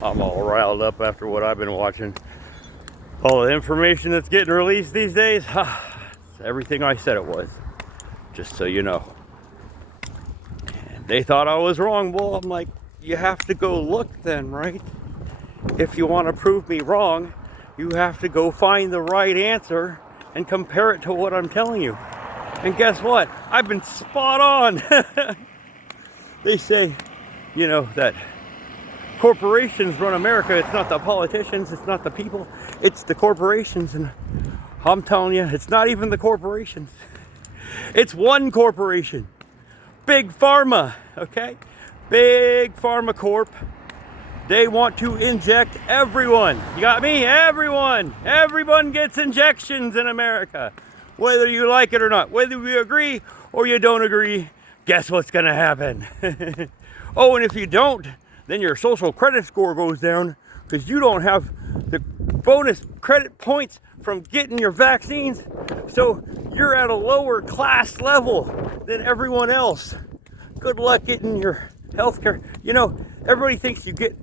I'm all riled up after what I've been watching. All the information that's getting released these days, it's everything I said it was, just so you know. And they thought I was wrong. Well, I'm like, you have to go look then, right? If you want to prove me wrong, you have to go find the right answer and compare it to what I'm telling you. And guess what? I've been spot on. They say, that corporations run America. It's not the politicians, it's not the people, it's the corporations. And I'm telling you, it's not even the corporations. It's one corporation. Big Pharma, okay? Big Pharma Corp. They want to inject everyone. You got me? Everyone. Everyone gets injections in America. Whether you like it or not. Whether you agree or you don't agree, guess what's gonna happen? Oh, and if you don't, then your social credit score goes down because you don't have the bonus credit points from getting your vaccines. So you're at a lower class level than everyone else. Good luck getting your health care. Everybody thinks you get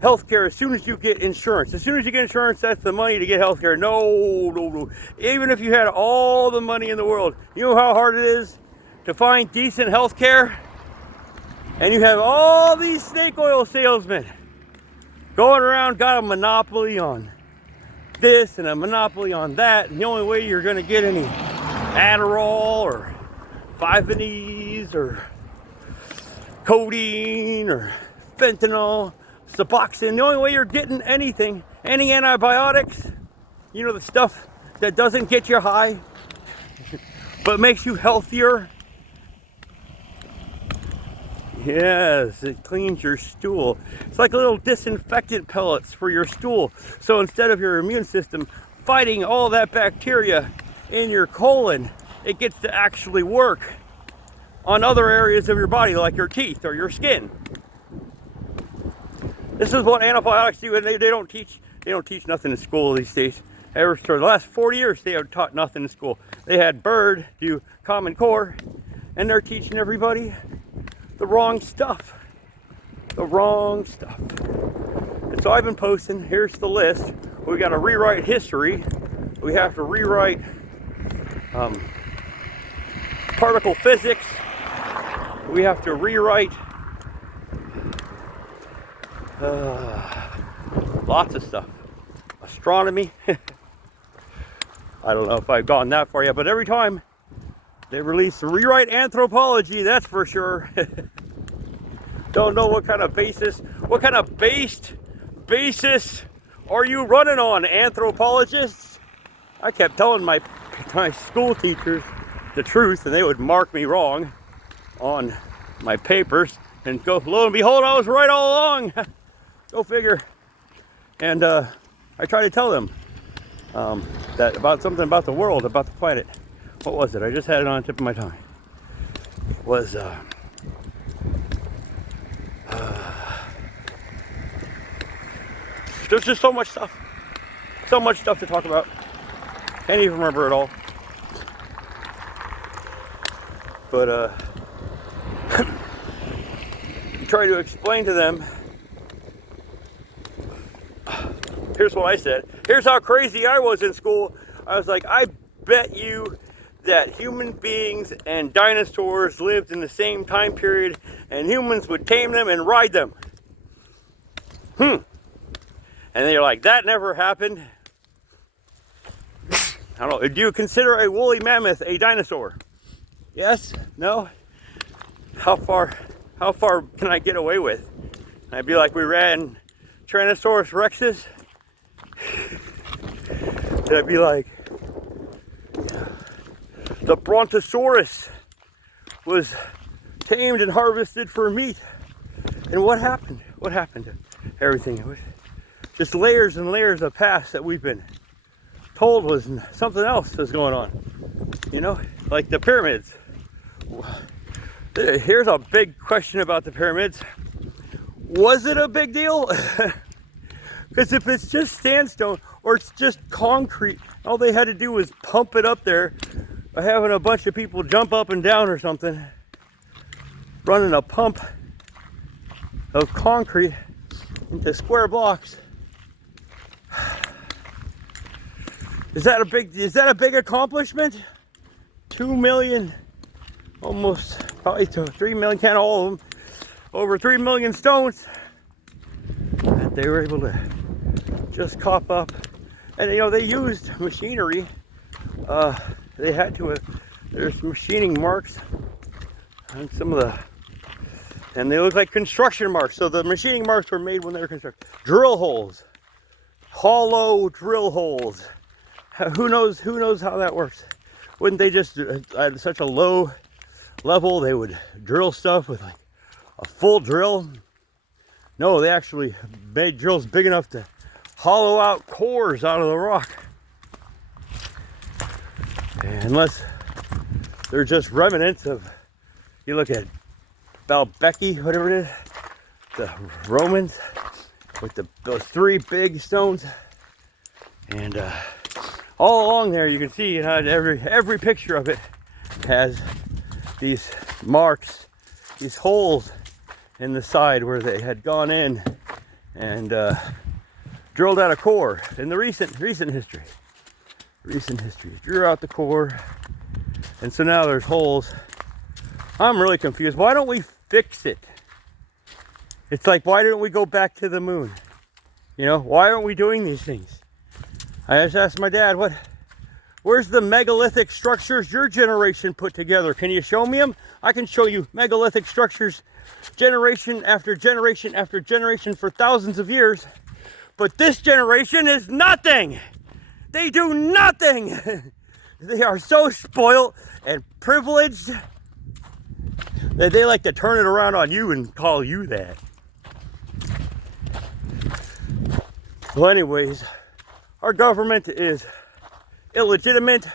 health care as soon as you get insurance. As soon as you get insurance, that's the money to get health care. No. Even if you had all the money in the world, you know how hard it is to find decent health care? And you have all these snake oil salesmen going around, got a monopoly on this and a monopoly on that. And the only way you're going to get any Adderall or Vyvanse or codeine or fentanyl, Suboxone, the only way you're getting anything, any antibiotics, the stuff that doesn't get you high, but makes you healthier. Yes, it cleans your stool. It's like little disinfectant pellets for your stool. So instead of your immune system fighting all that bacteria in your colon, it gets to actually work on other areas of your body, like your teeth or your skin. This is what antibiotics do, and they don't teach nothing in school these days. Ever for the last 40 years, they have taught nothing in school. They had Bird do Common Core, and they're teaching everybody the wrong stuff. The wrong stuff. And so I've been posting, here's the list. We got to rewrite history. We have to rewrite particle physics. We have to rewrite lots of stuff. Astronomy. I don't know if I've gone that far yet, but every time they release rewrite anthropology, that's for sure. Don't know what kind of basis are you running on, anthropologists? I kept telling my school teachers the truth, and they would mark me wrong on my papers, and go, lo and behold, I was right all along. Go figure. And I try to tell them that about something about the world, about the planet. What was it? I just had it on the tip of my tongue. It was there's just so much stuff to talk about. Can't even remember it all. But try to explain to them. Here's what I said. Here's how crazy I was in school. I was like, I bet you that human beings and dinosaurs lived in the same time period, and humans would tame them and ride them. And they're like, that never happened. I don't know. Do you consider a woolly mammoth a dinosaur? Yes? No? How far can I get away with? And I'd be like, we ran Tyrannosaurus rexes. And I'd be like, the Brontosaurus was tamed and harvested for meat. And what happened? What happened to everything? It was just layers and layers of past that we've been told was something else was going on. Like the pyramids. Here's a big question about the pyramids. Was it a big deal? Because if it's just sandstone or it's just concrete, all they had to do was pump it up there by having a bunch of people jump up and down or something, running a pump of concrete. into square blocks. Is that a big accomplishment? 2 million, almost probably 3 million, can't all of them, over 3 million stones that they were able to just cop up. And you know, they used machinery. They had to, there's machining marks on some of the, and they look like construction marks. So the machining marks were made when they were constructed. Drill holes, hollow drill holes. Who knows how that works? Wouldn't they just, at such a low level, they would drill stuff with like a full drill? No, they actually made drills big enough to hollow out cores out of the rock. And unless they're just remnants of, you look at Baalbek, whatever it is, the Romans with those 3 big stones. And all along there you can see, you know, every picture of it has these marks, these holes in the side where they had gone in and drilled out a core in the recent history. Drew out the core, and so now there's holes. I'm really confused. Why don't we fix it? It's like, why don't we go back to the moon? You know, why aren't we doing these things? I just asked my dad, where's the megalithic structures your generation put together? Can you show me them? I can show you megalithic structures generation after generation after generation for thousands of years. But this generation is nothing. They do nothing. They are so spoiled and privileged that they like to turn it around on you and call you that. Well, anyways, our government is illegitimate.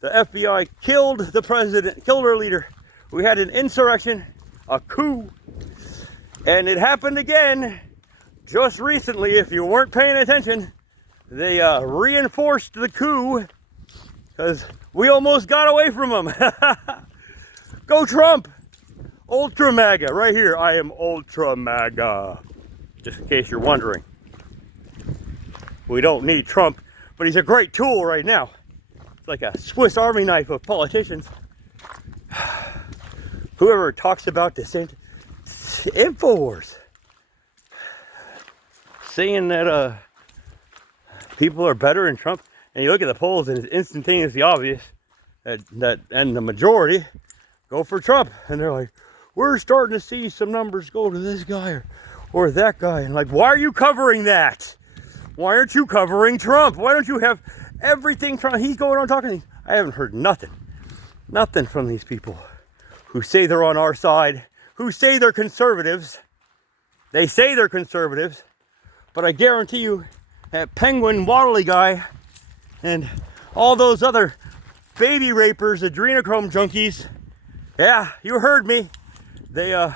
The FBI killed the president, killed our leader. We had an insurrection, a coup, and it happened again just recently. If you weren't paying attention, they reinforced the coup because we almost got away from them. Go Trump! Ultra MAGA, right here. I am Ultra MAGA. Just in case you're wondering. We don't need Trump, but he's a great tool right now. It's like a Swiss Army knife of politicians. Whoever talks about this InfoWars, saying that people are better than Trump, and you look at the polls and it's instantaneously obvious that and the majority go for Trump, and they're like, we're starting to see some numbers go to this guy or that guy, and like, why are you covering that? Why aren't you covering Trump? Why don't you have everything Trump? He's going on talking. I haven't heard nothing from these people who say they're on our side, who say they're conservatives. They say they're conservatives, but I guarantee you that Penguin Waddley guy and all those other baby rapers, adrenochrome junkies, yeah, you heard me. They're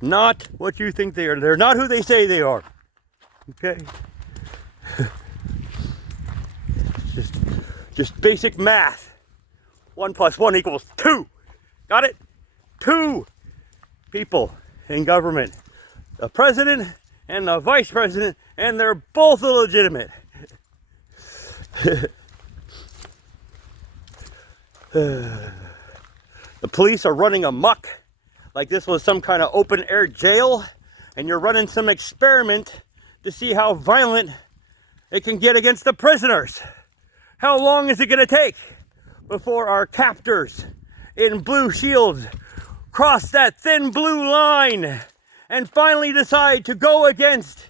not what you think they are. They're not who they say they are. Okay? Just basic math. 1 + 1 = 2. Got it? 2 people in government. The president and the vice president, and they're both illegitimate. The police are running amok like this was some kind of open air jail, and you're running some experiment to see how violent it can get against the prisoners. How long is it going to take before our captors in blue shields cross that thin blue line and finally decide to go against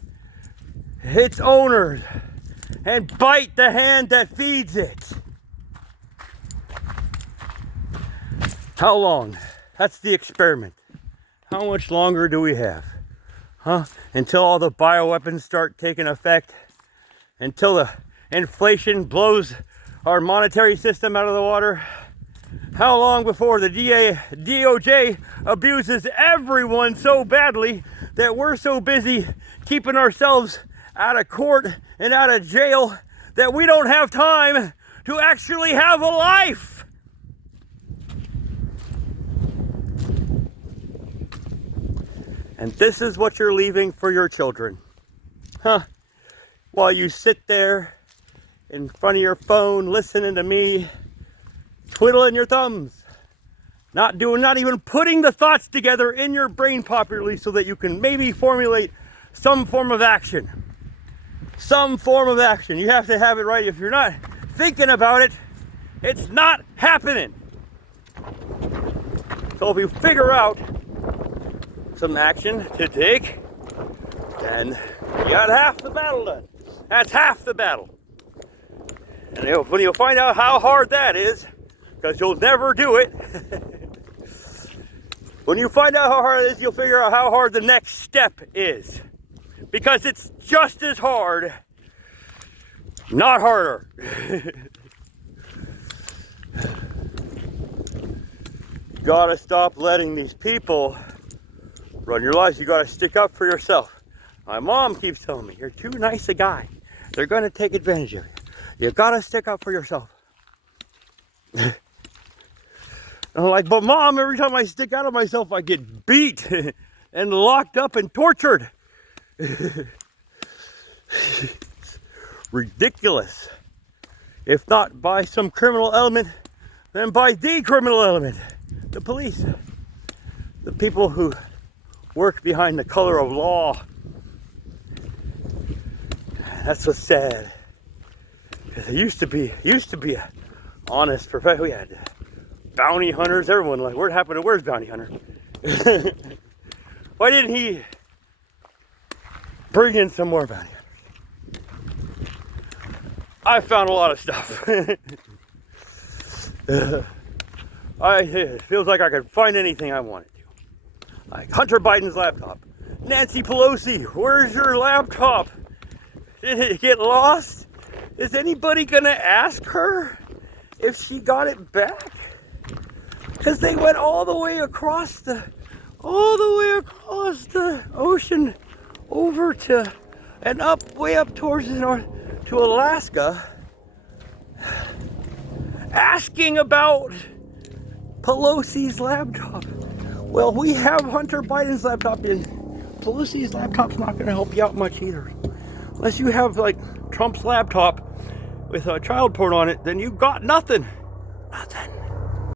its owners and bite the hand that feeds it? How long? That's the experiment. How much longer do we have? Until all the bioweapons start taking effect? Until the inflation blows our monetary system out of the water? How long before the DOJ abuses everyone so badly that we're so busy keeping ourselves out of court and out of jail that we don't have time to actually have a life? And this is what you're leaving for your children. Huh? While you sit there in front of your phone listening to me, twiddling your thumbs, not even putting the thoughts together in your brain properly so that you can maybe formulate some form of action. Some form of action. You have to have it right. If you're not thinking about it, it's not happening. So if you figure out some action to take, then you got half the battle done. That's half the battle. And when you find out how hard that is, because you'll never do it, when you find out how hard it is, you'll figure out how hard the next step is. Because it's just as hard, not harder. Gotta stop letting these people run your lives. You gotta stick up for yourself. My mom keeps telling me, you're too nice a guy. They're gonna take advantage of you. You gotta stick up for yourself. I'm like, but Mom, every time I stick out of myself, I get beat and locked up and tortured. Ridiculous. If not by some criminal element, then by the criminal element. The police. The people who work behind the color of law. That's what's sad. Because it used to be a honest profession. We had bounty hunters. Everyone like, where's Bounty Hunter? Why didn't he bring in some more bounty hunters? I found a lot of stuff. It feels like I could find anything I wanted to. Like Hunter Biden's laptop. Nancy Pelosi, where's your laptop? Did it get lost? Is anybody gonna ask her if she got it back? Because they went all the way across the ocean over to and way up towards the north to Alaska, asking about Pelosi's laptop. Well, we have Hunter Biden's laptop, and Pelosi's laptop's not going to help you out much either. Unless you have like Trump's laptop with child porn on it, then you got nothing. Nothing.